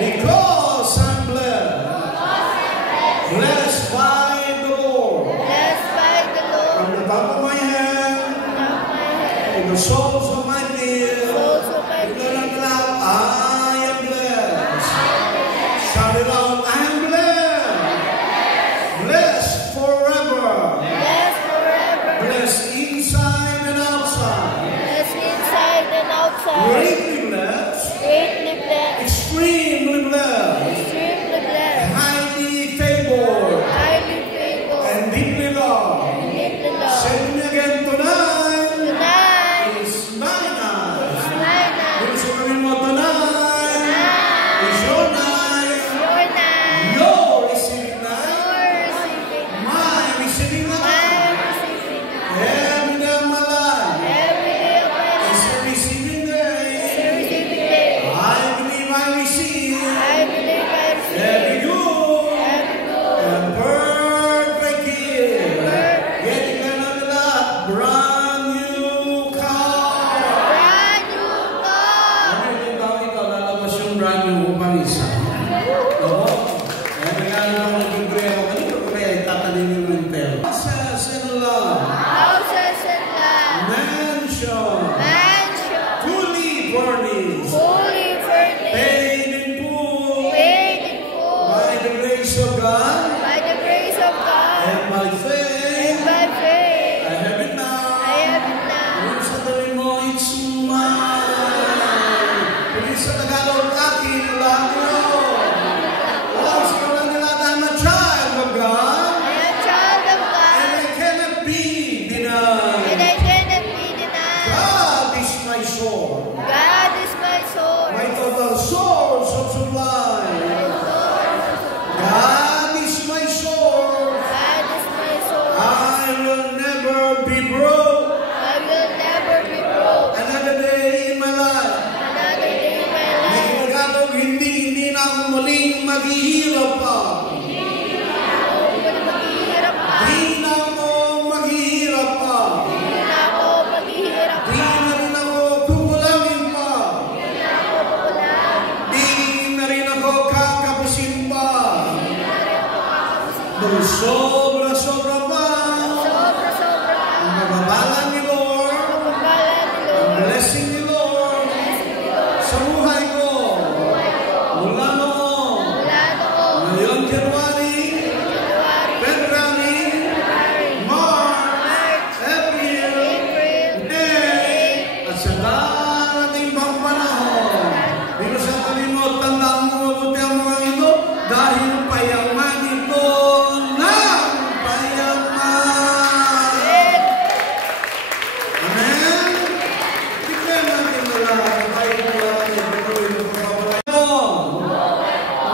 Because I'm blessed. Blessed by the Lord. From the top of my head to the soles of my feet. I am blessed. Shout it out. I am blessed. Blessed forever. Blessed inside and outside. Greatly blessed. Extremely blessed. Highly favored. And deeply loved. Say to me again, tonight is my night. Sabihin mo, tonight is your night. Your receiving night. My receiving night. Every day of my life is a receiving day. I believe I receive every good and perfect gift. Getting another brand new car. Ano yung tao ikaw, lalabas yung brand new panisa? Oo. Kaya nagano ako nag-libre ako. Kanino ko kaya itatanin yung pera? Houses and land. Mansion. Fully furnished. Paid in full. By the grace of God. And by faith. I have it now. Yung sa tabi mo, it's mine. Hindi sa Tagalog, akin lang yun. Alam sa kalang nila, I'm a child of God. And I cannot be denied. God is my source. My total source of supply. God is my source. I will never be broke. Another day in my life. Tagalog, hindi na ako muling maghihirap pa. Hindi na ako maghihirap pa. Hindi na rin ako kukulangin pa. Hindi na rin ako kakapusin pa. Dahil sobra-sobra pa. Ang kababalan ni Lord. Ang blessing ni Lord. Sa buhay ko. Mula noon. Ngayon, January, February, March, April, May, at sa darating pang panahon. Dito sa tabi mo, tandaan mo mabuti ang mga ito dahil payaman ito ng payaman. Amen? Tignan natin na lahat. Tayo po natin ang patuloy ng pagpapalay.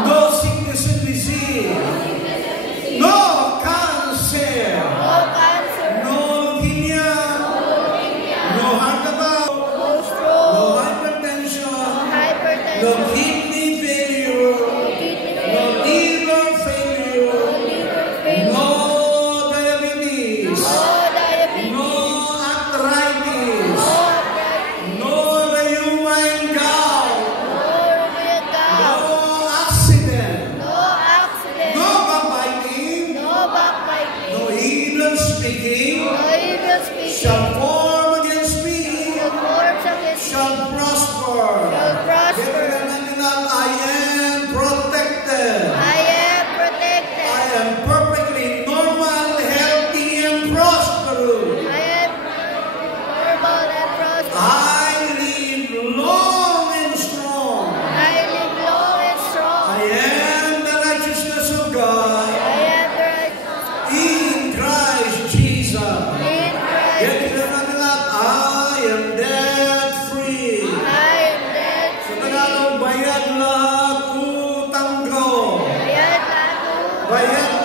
No sickness and disease. No cancer. No leukemia. No heart attack. No hypertension. No kidney failure. No liver failure. No diabetes. No arthritis. No rheumatoid gout. No accident. No backbiting. No evil speaking. Shall form against me. Shall prosper. Get natin na, I am protected. I am perfectly normal, healthy, and prosperous. I live long and strong. I am the righteousness of God in Christ Jesus. Get natin na, I am debt-free. Sa Tagalog, bayad lahat utang ko. Bayad